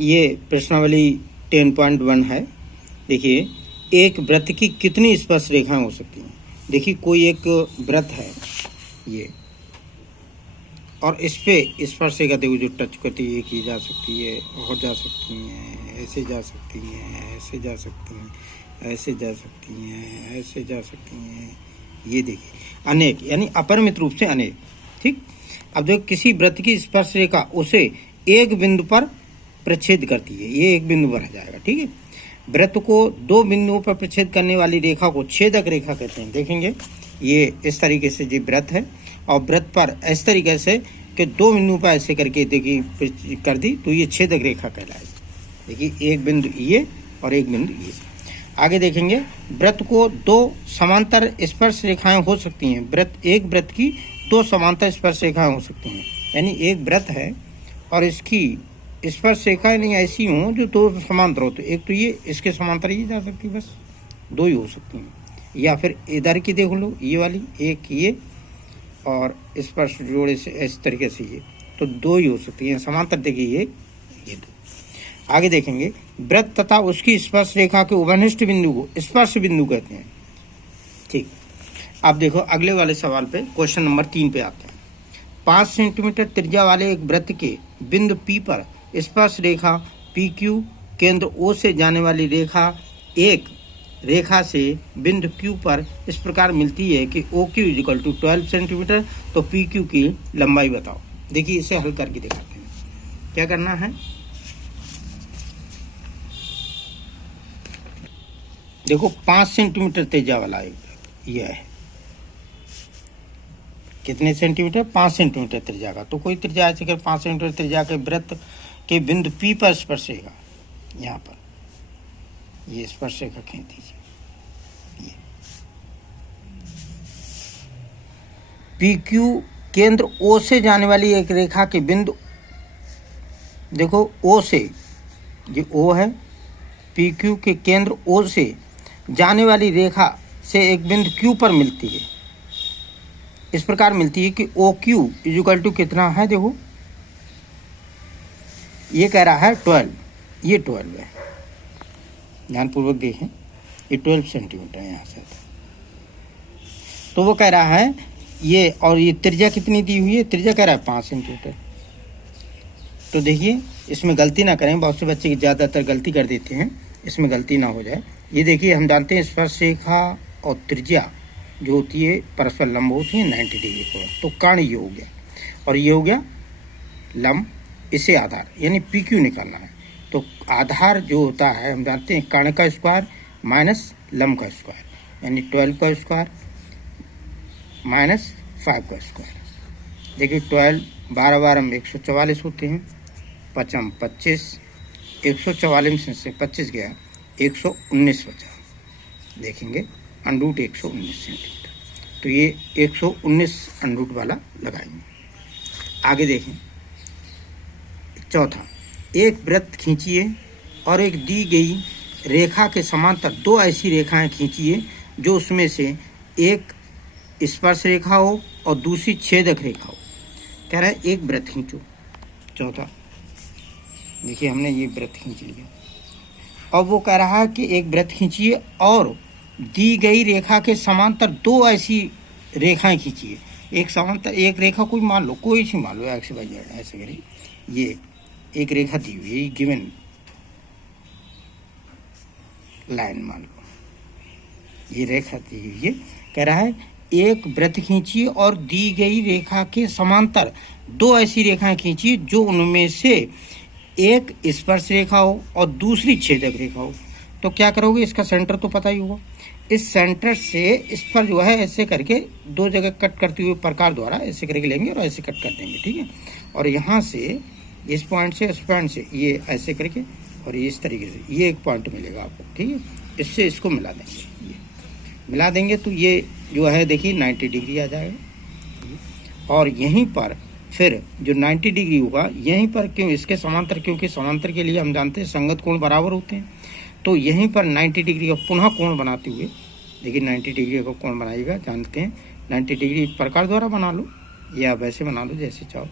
ये प्रश्नावली 10.1 है। देखिए, एक वृत्त की कितनी स्पर्श रेखाएं हो सकती हैं। देखिए, कोई एक वृत्त है ये, और इस पे स्पर्श रेखा देखो जो टच करती है, एक ही जा सकती है और जा सकती हैं, ऐसे जा सकती हैं, ऐसे जा सकती हैं, ऐसे जा सकती हैं, ऐसे जा सकती हैं। ये देखिए अनेक, यानी अपरिमित रूप से अनेक। ठीक, अब देखो किसी वृत्त की स्पर्श रेखा उसे एक बिंदु पर प्रच्छेद करती है, ये एक बिंदु पर आ जाएगा। ठीक है, वृत्त को दो बिंदुओं पर प्रच्छेद करने वाली रेखा को छेदक रेखा कहते हैं। देखेंगे ये इस तरीके से ये वृत्त है, और वृत्त पर इस तरीके से कि दो बिंदुओं पर ऐसे करके देखिए कर दी तो ये छेदक रेखा कहलाएगी। देखिए एक बिंदु ये और एक बिंदु ये। आगे देखेंगे, वृत्त को दो समांतर स्पर्श रेखाएं हो सकती हैं। एक वृत्त की दो समांतर स्पर्श रेखाएं हो सकती हैं, यानी एक वृत्त है और इसकी स्पर्श रेखाएं नहीं ऐसी हों जो दो समांतर हो। तो एक तो ये इसके समांतर ये जा सकती है, बस दो ही हो सकती हैं। या फिर इधर की देख लो, ये वाली एक ये और स्पर्श जोड़े से इस तरीके से ये, तो दो ही हो सकती हैं समांतर। देखिए ये दो। आगे देखेंगे, वृत्त तथा उसकी स्पर्श रेखा के उभयनिष्ठ बिंदु को स्पर्श बिंदु कहते हैं। ठीक, अब देखो अगले वाले सवाल पे, क्वेश्चन नंबर 3 पे आते हैं। 5 सेंटीमीटर त्रिज्या वाले एक वृत्त के बिंदु P पर स्पर्श रेखा PQ केंद्र O से जाने वाली रेखा एक रेखा से बिंदु Q पर इस प्रकार मिलती है कि OQ = 12 सेंटीमीटर, तो PQ की लंबाई बताओ। देखिए इसे हल करके दिखाते हैं। क्या करना है, देखो 5 सेंटीमीटर त्रिज्या वाला एक यह है, कितने सेंटीमीटर, 5 सेंटीमीटर त्रिज्या का। तो कोई त्रिज्या ऐसे कर 5 सेंटीमीटर त्रिज्या के वृत्त के बिंदु P पर स्पर्श रेखा, यहाँ पर ये स्पर्श रेखा खींच दीजिए। PQ केंद्र O से जाने वाली एक रेखा के बिंदु, देखो O से, ये O है, PQ के केंद्र O से जाने वाली रेखा से एक बिंदु Q पर मिलती है। इस प्रकार मिलती है कि OQ = कितना है, देखो ये कह रहा है 12, ये 12 है, ध्यानपूर्वक देखें, ये 12 सेंटीमीटर है यहाँ से। तो वो कह रहा है ये, और ये त्रिज्या कितनी दी हुई है, त्रिज्या कह रहा है 5 सेंटीमीटर। तो देखिए इसमें गलती ना करें, बहुत से बच्चे ज़्यादातर गलती कर देते हैं, इसमें गलती ना हो जाए। ये देखिए हम जानते हैं स्पर्श रेखा और त्रिज्या जो होती है परस्पर लंब होती है 90 डिग्री को। तो कर्ण ये हो गया और ये हो गया लंब, इसे आधार यानी PQ निकालना है। तो आधार जो होता है हम जानते हैं कर्ण का स्क्वायर माइनस लंब का स्क्वायर, यानी 12 का स्क्वायर माइनस 5 का स्क्वायर। देखिए 12 12 12 में 144 होते हैं, 5 25, 144 से 25 गया 119 बचा। देखेंगे √ 119 सेंटीमीटर, तो ये 119 √ वाला लगाएंगे। आगे देखें, चौथा, एक वृत्त खींचिए और एक दी गई रेखा के समांतर दो ऐसी रेखाएं खींचिए जो उसमें से एक स्पर्श रेखा हो और दूसरी छेदक रेखा हो। कह रहा है एक वृत्त खींचो। चौथा देखिए हमने ये वृत्त खींच लिया, और वो कह रहा है कि एक वृत्त खींचिए और दी गई रेखा के समांतर दो ऐसी रेखाएं खींचिए। एक समांतर एक रेखा कोई मान लो, कोई सी मान लो, XYZ ऐसे करिए, ये एक रेखा दी हुई है, गिवन लाइन मान लो, ये रेखा दी हुई है। कह रहा है एक वृत्त खींचिए और दी गई रेखा के समांतर दो ऐसी रेखाएं खींचिए जो उनमें से एक स्पर्श रेखा हो और दूसरी छेदक रेखा हो। तो क्या करोगे, इसका सेंटर तो पता ही होगा, इस सेंटर से इस पर जो है ऐसे करके दो जगह कट करते हुए प्रकार द्वारा ऐसे करके लेंगे और ऐसे कट कर देंगे। ठीक है, और यहाँ से इस पॉइंट से इस पॉइंट से ये ऐसे करके और ये इस तरीके से ये एक पॉइंट मिलेगा आपको। ठीक है, इससे इसको मिला देंगे, ये मिला देंगे तो ये जो है देखिए 90 डिग्री आ जाएगा। और यहीं पर फिर जो 90 डिग्री होगा यहीं पर, क्यों इसके समांतर, क्योंकि समांतर के लिए हम जानते हैं संगत कोण बराबर होते हैं। तो यहीं पर 90 डिग्री का पुनः कोण बनाते हुए, देखिए 90 डिग्री का कोण बनाइएगा, जानते हैं 90 डिग्री प्रकार द्वारा बना लो या वैसे बना लो जैसे चाहो,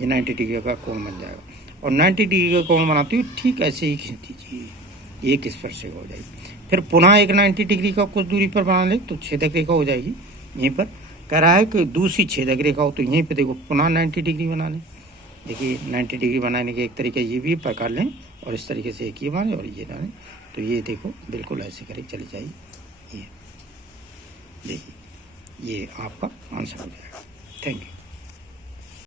ये 90 डिग्री का कोण बन जाएगा। और 90 डिग्री का कोण बनाते हुए ठीक ऐसे ही खींच दीजिए, एक स्पर्श रेखा हो जाएगी। फिर पुनः एक 90 डिग्री का कुछ दूरी पर बना ले तो छेदक रेखा हो जाएगी। यहीं पर कह रहा है कि दूसरी छेदक रेखा हो तो यहीं पे देखो पुनः 90 डिग्री बना लें। देखिए 90 डिग्री बनाने के एक तरीका ये भी पकड़ लें और इस तरीके से एक ये मारें और ये डालें, तो ये देखो बिल्कुल ऐसे करें चली जाएगी। ये देखिए ये आपका आंसर हो जाएगा। Thank you.